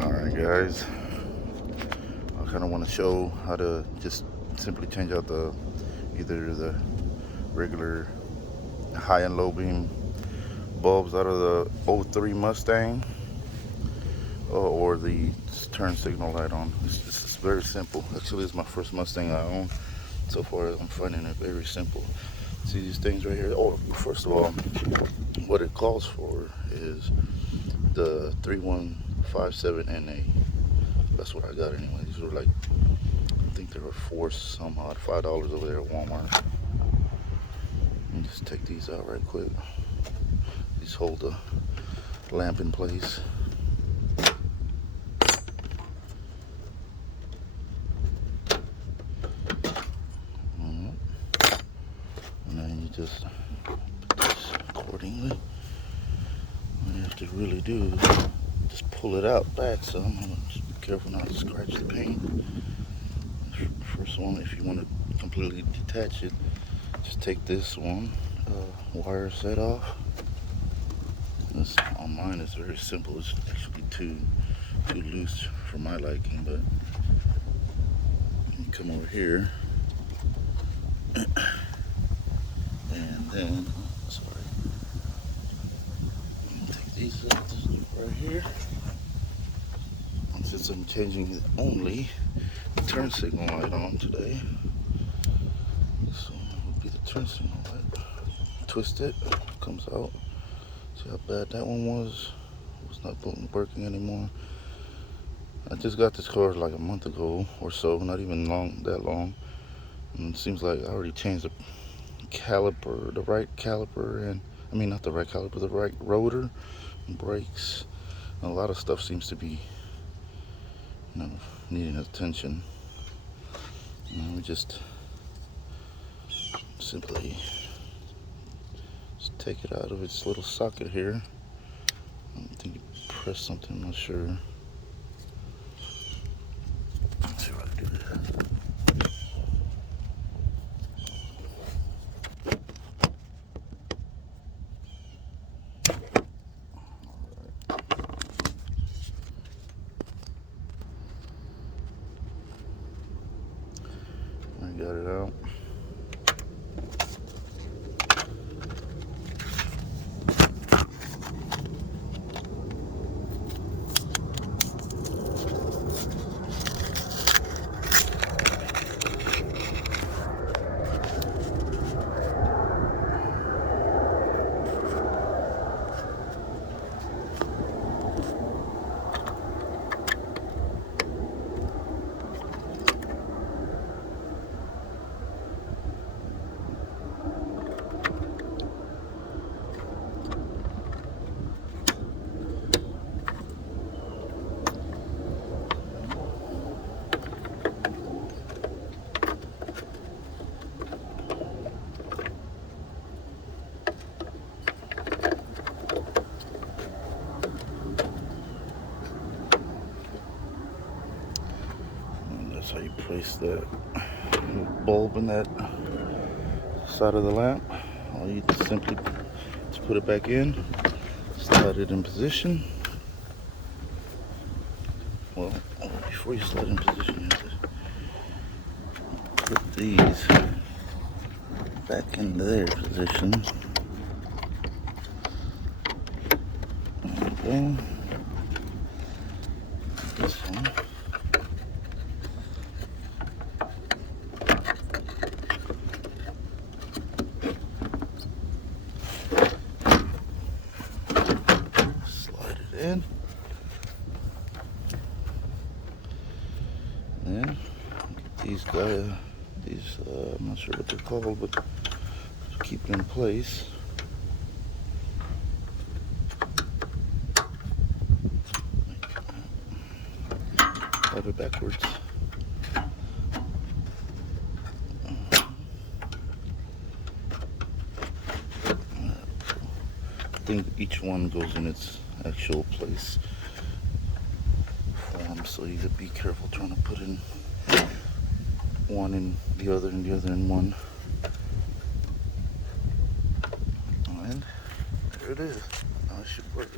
Alright guys, I kind of want to show how to just simply change out either the regular high and low beam bulbs out of the '03 Mustang or the turn signal light on. This is very simple. Actually, it's my first Mustang I own. So far I'm finding it very simple. See these things right here? Oh, first of all, what it calls for is the 3157 NA. That's what I got anyway. These were like, I think they were some odd $5 over there at Walmart. And just take these out right quick. These hold the lamp in place. And then you just put this accordingly. What you have to really do is just pull it out back some. Just be careful not to scratch the paint. First one, if you want to completely detach it, just take this one wire set off. This on mine is very simple. It's actually too loose for my liking, but you come over here and then take these out right here. And since I'm changing only the turn signal light on today, so it would be the turn signal light. Twist it, comes out. See how bad that one was? It was not working anymore. I just got this car like a month ago or so, not even that long. And it seems like I already changed the caliper, the right caliper, and I mean not the right caliper, the right rotor and brakes. And a lot of stuff seems to be, needing attention. And we just simply just take it out of its little socket here. I think you press something, I'm not sure. Let's see if I can do that. I got it out. That's how you place that bulb in that side of the lamp. All you just simply just put it back in, slide it in position. Well, before you slide in position, you have to put these back into their position. Okay. This one. In. Then get these guys, I'm not sure what they're called, but just keep it in place. Have it backwards. I think each one goes in its actual place form, so you gotta be careful trying to put in one in the other and the other in one. And there it is. Now it should work.